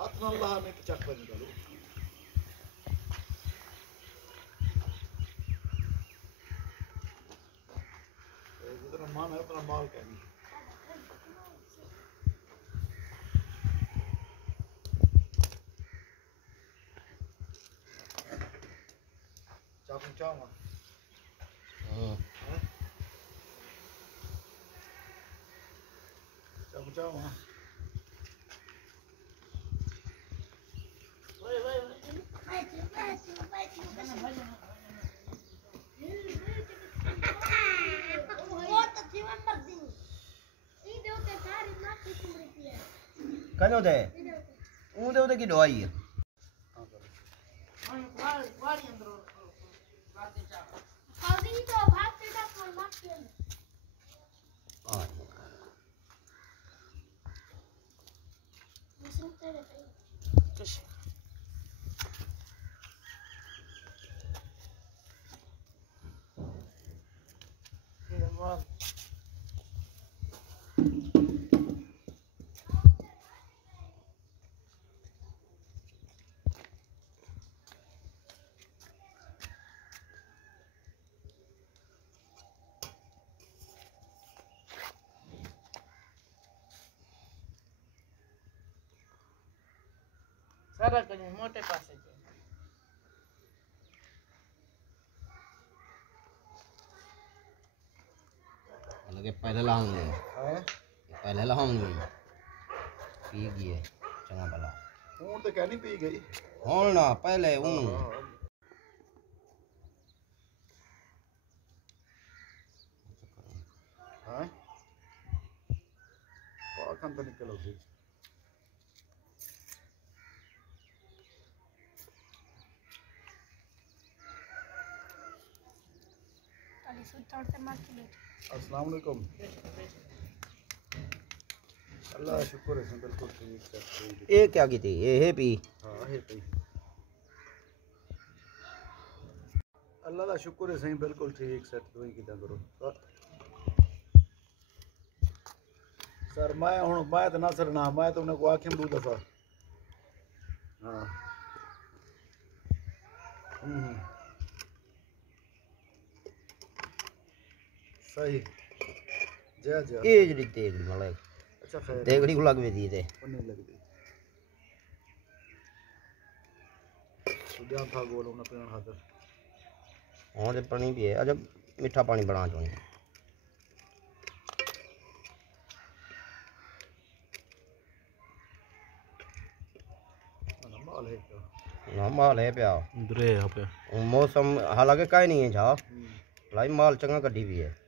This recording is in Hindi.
हाथ ना अल्लाह ने तो चक बन गलो जितना मान है उतना माल कहनी चाकू चावा चाकू चावा कनो दे ऊं दे की दवाई है सारा कहीं मोटे पासे लगे पहले लाऊंगे पहले लाऊंगे पी गई चंगा भला हूं तो कहनी पी गई हुन ना पहले हूं हां पाखन तो निकलो जी अस्सलाम वालेकुम अल्लाह शुक्र है बिल्कुल ठीक है ये क्या की थी ये है पी हां है पी अल्लाह दा शुक्र है सही बिल्कुल ठीक सेट दोई किदा करो सर मैं हुन मैं तो ना सर ना मैं तो उन्हें को आखिम दो दफा हां सही जय जय ये जड़ी तेगड़ी मतलब अच्छा खैर तेगड़ी को लगवे दी थे नहीं लगदी सुदिया था गोल उन्हें पीण हाथ और ये पानी भी है अच्छा मीठा पानी बना दो माल है प्या इधर है यहाँ पे मौसम हालांकि कहीं नहीं है जा लाई माल चंगा कड्डी भी है